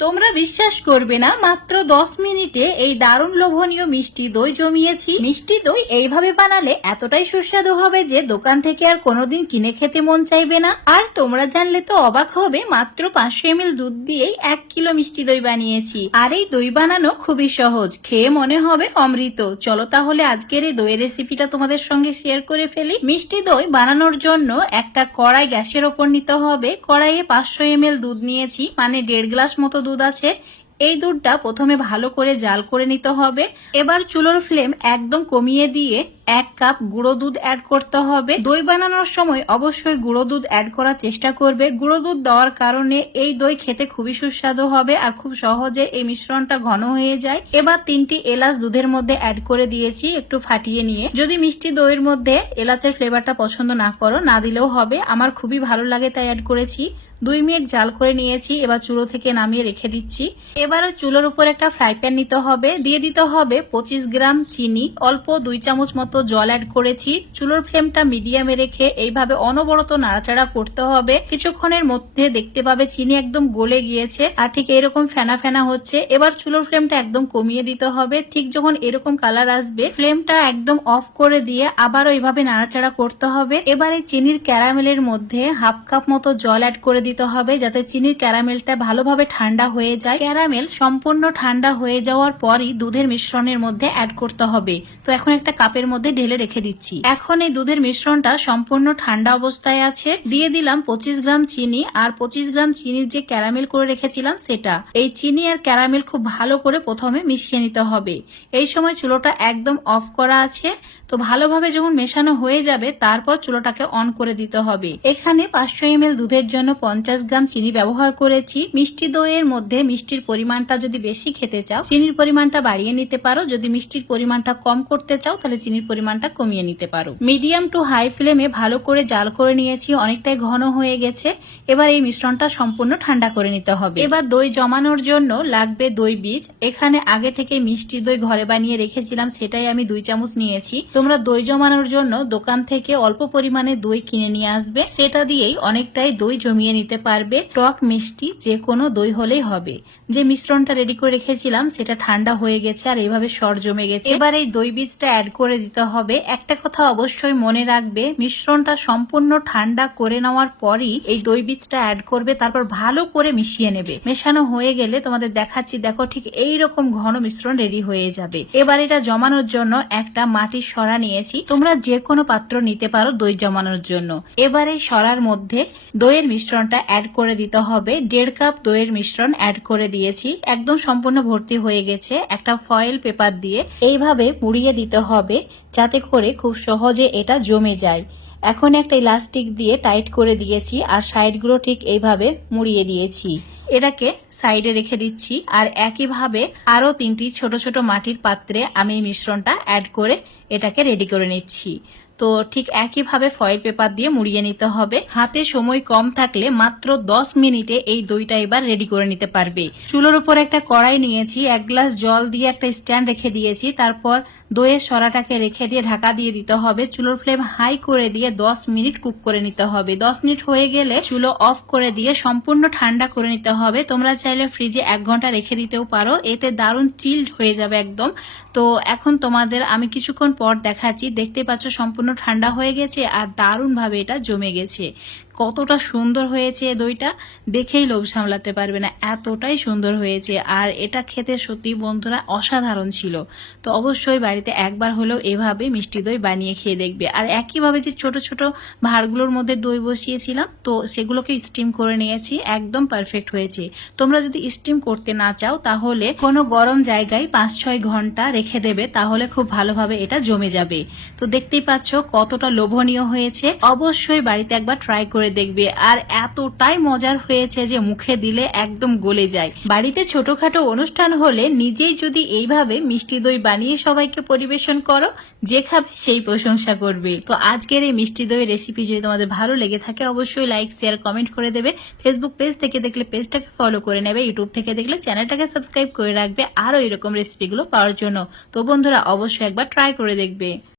তোমরা বিশ্বাস করবে না, মাত্র 10 মিনিটে এই দারুণ লোভনীয় মিষ্টি দই জমিয়েছি। মিষ্টি দই এইভাবে বানালে এতটাই সুস্বাদু হবে যে দোকান থেকে আর কোনোদিন কিনে খেতে মন চাইবে না। আর তোমরা জানলে তো অবাক হবে, মাত্র 500 ml দুধ দিয়েই 1 কিলো মিষ্টি দই বানিয়েছি। আর এই দই বানানো খুবই সহজ, খেয়ে মনে হবে অমৃত। চলো তাহলে আজকের এই দইয়ের রেসিপিটা তোমাদের সঙ্গে শেয়ার করে ফেলি। মিষ্টি দই বানানোর জন্য একটা কড়াই গ্যাসের ওপর নিতে হবে। কড়াইয়ে 500 ml দুধ নিয়েছি, মানে 1.5 গ্লাস মতো দুধ আছে। এই দুধটা প্রথমে ভালো করে জাল করে নিতে হবে। এবার চুলোর ফ্লেম একদম কমিয়ে দিয়ে 1 কাপ গুঁড়ো দুধ অ্যাড করতে হবে। দই বানানোর সময় অবশ্যই গুঁড়ো দুধ অ্যাড করার চেষ্টা করবে। গুঁড়ো দুধ দেওয়ার কারণে এই দই খেতে খুবই সুস্বাদু হবে আর খুব সহজে এই মিশ্রণটা ঘন হয়ে যায়। এবার 3টি এলাচ দুধের মধ্যে অ্যাড করে দিয়েছি একটু ফাটিয়ে নিয়ে। যদি মিষ্টি দইয়ের মধ্যে এলাচের ফ্লেভারটা পছন্দ না করো, না দিলেও হবে, আমার খুবই ভালো লাগে তাই অ্যাড করেছি। 2 মিনিট জাল করে নিয়েছি। এবার চুলো থেকে নামিয়ে রেখে দিচ্ছি। এবারে চুলোর উপর একটা ফ্রাই প্যান নিতে হবে, দিয়ে দিতে হবে 25 গ্রাম চিনি, অল্প 2 চামচ মতো জল অ্যাড করেছি। চুলোর ফ্লেমটা মিডিয়ামে রেখে এইভাবে অনবরত নাড়াচাড়া করতে হবে। কিছুক্ষণের মধ্যে দেখতে পাবে চিনি একদম গলে গিয়েছে আর ঠিক এরকম ফেনা ফেনা হচ্ছে। এবার চুলোর ফ্লেমটা একদম কমিয়ে দিতে হবে। ঠিক যখন এরকম কালার আসবে, ফ্লেমটা একদম অফ করে দিয়ে আবারও এইভাবে নাড়াচাড়া করতে হবে। এবার এই চিনির ক্যারামেলের মধ্যে 1/2 কাপ মতো জল অ্যাড করে দিতে হবে, যাতে চিনির ক্যারামেলটা ভালোভাবে ঠান্ডা হয়ে যায়। ক্যারামেল সম্পূর্ণ ঠান্ডা হয়ে যাওয়ার পরই দুধের মিশ্রণের মধ্যে অ্যাড করতে হবে। তো এখন একটা কাপের মধ্যে ঢেলে রেখে দিচ্ছি। এখন এই দুধের মিশ্রণটা সম্পূর্ণ ঠান্ডা অবস্থায় আছে। দিয়ে দিলাম 25 গ্রাম চিনি আর 25 গ্রাম চিনির যে ক্যারামেল করে রেখেছিলাম সেটা। এই চিনি আর ক্যারামেল খুব ভালো করে প্রথমে মিশিয়ে নিতে হবে। এই সময় চুলোটা একদম অফ করা আছে। তো ভালোভাবে যখন মেশানো হয়ে যাবে, তারপর চুলোটাকে অন করে দিতে হবে। এখানে 500 ml দুধের জন্য 50 গ্রাম চিনি ব্যবহার করেছি। মিষ্টি দইয়ের মধ্যে মিষ্টির পরিমাণটা যদি বেশি খেতে চাও, চিনির পরিমাণটা বাড়িয়ে নিতে পারো। যদি মিষ্টির পরিমাণটা কম করতে চাও, তাহলে চিনির পরিমাণটা কমিয়ে নিতে পারো। মিডিয়াম টু হাই ফ্লেমে ভালো করে জাল করে নিয়েছি, অনেকটাই ঘন হয়ে গেছে। এবার এই মিশ্রণটা সম্পূর্ণ ঠান্ডা করে নিতে হবে। এবার দই জমানোর জন্য লাগবে দই বীজ। এখানে আগে থেকে মিষ্টি দই ঘরে বানিয়ে রেখেছিলাম, সেটাই আমি 2 চামচ নিয়েছি। তোমরা দই জমানোর জন্য দোকান থেকে অল্প পরিমাণে দই কিনে নিয়ে আসবে, সেটা দিয়েই অনেকটাই দই জমিয়ে নিতে পারবে। টক মিষ্টি যে কোনো দই হলেই হবে। যে মিশ্রণটা রেডি করে রেখেছিলাম সেটা ঠান্ডা হয়ে গেছে আর এইভাবে সর জমে গেছে। এবার এই দই বীজটা অ্যাড করে দিতে হবে। একটা কথা অবশ্যই মনে রাখবে, মিশ্রণটা সম্পূর্ণ ঠান্ডা করে নেওয়ার পরই এই দই বীজটা অ্যাড করবে, তারপর ভালো করে মিশিয়ে নেবে। মেশানো হয়ে গেলে তোমাদের দেখাচ্ছি, দেখো ঠিক এইরকম ঘন মিশ্রণ রেডি হয়ে যাবে। এবার এটা জমানোর জন্য একটা মাটির সরা নিয়েছি। তোমরা যে কোনো পাত্র নিতে পারো দই জমানোর জন্য। এবার এই সরার মধ্যে দইয়ের মিশ্রণটা অ্যাড করে দিতে হবে। 1.5 কাপ দইয়ের মিশ্রণ অ্যাড করে দিয়েছি, একদম সম্পূর্ণ ভর্তি হয়ে গেছে। একটা ফয়েল পেপার দিয়ে এইভাবে মুড়িয়ে দিতে হবে, যাতে করে খুব সহজে এটা জমে যায়। এখন একটা ইলাস্টিক দিয়ে টাইট করে দিয়েছি আর সাইডগুলো ঠিক এইভাবে মুড়িয়ে দিয়েছি। এটাকে সাইডে রেখে দিচ্ছি। আর একইভাবে আরো 3টি ছোট ছোট মাটির পাত্রে আমি মিশ্রণটা অ্যাড করে এটাকে রেডি করে নিচ্ছি। তো ঠিক একইভাবে ফয়েল পেপার দিয়ে মুড়িয়ে নিতে হবে। হাতে সময় কম থাকলে মাত্র 10 মিনিটে এই দইটা এবার রেডি করে নিতে পারবে। চুলোর উপর একটা কড়াই নিয়েছি, 1 গ্লাস জল দিয়ে একটা স্ট্যান্ড রেখে দিয়েছি। তারপর দইয়ের সরাটাকে রেখে দিয়ে ঢাকা দিয়ে দিতে হবে। চুলোর ফ্লেম হাই করে দিয়ে 10 মিনিট কুক করে নিতে হবে। 10 মিনিট হয়ে গেলে চুলো অফ করে দিয়ে সম্পূর্ণ ঠান্ডা করে নিতে হবে। তোমরা চাইলে ফ্রিজে 1 ঘন্টা রেখে দিতেও পারো, এতে দারুণ চিল্ড হয়ে যাবে একদম। তো এখন তোমাদের আমি কিছুক্ষণ পর দেখাচ্ছি। দেখতে পাচ্ছ সম্পূর্ণ ঠান্ডা হয়ে গেছে আর দারুণ ভাবে এটা জমে গেছে। কতটা সুন্দর হয়েছে দইটা, দেখেই লোভ সামলাতে পারবে না, এতটাই সুন্দর হয়েছে। আর এটা খেতে সত্যি বন্ধুরা অসাধারণ ছিল। তো অবশ্যই বাড়িতে একবার হলেও এভাবে মিষ্টি দই বানিয়ে খেয়ে দেখবে। আর একইভাবে যে ছোট ছোট ভাঁড়গুলোর মধ্যে দই বসিয়েছিলাম, তো সেগুলোকে স্টিম করে নিয়েছি, একদম পারফেক্ট হয়েছে। তোমরা যদি স্টিম করতে না চাও, তাহলে কোনো গরম জায়গায় 5-6 ঘন্টা রেখে দেবে, তাহলে খুব ভালোভাবে এটা জমে যাবে। তো দেখতেই পাচ্ছ কতটা লোভনীয় হয়েছে। অবশ্যই বাড়িতে একবার ট্রাই করে দেখবে। আর এতটাই মজার হয়েছে যে মুখে দিলে একদম গলে যায়। বাড়িতে ছোটখাটো অনুষ্ঠান হলে নিজেই যদি এইভাবে মিষ্টি দই বানিয়ে সবাইকে পরিবেশন করো, যে খাবে সেই প্রশংসা করবে। তো আজকের এই মিষ্টি দই রেসিপি যদি তোমাদের ভালো লেগে থাকে, অবশ্যই লাইক শেয়ার কমেন্ট করে দেবে। ফেসবুক পেজ থেকে দেখলে পেজটাকে ফলো করে নেবে, ইউটিউব থেকে দেখলে চ্যানেলটাকে সাবস্ক্রাইব করে রাখবে আরো এরকম রেসিপিগুলো পাওয়ার জন্য। তো বন্ধুরা অবশ্যই একবার ট্রাই করে দেখবে।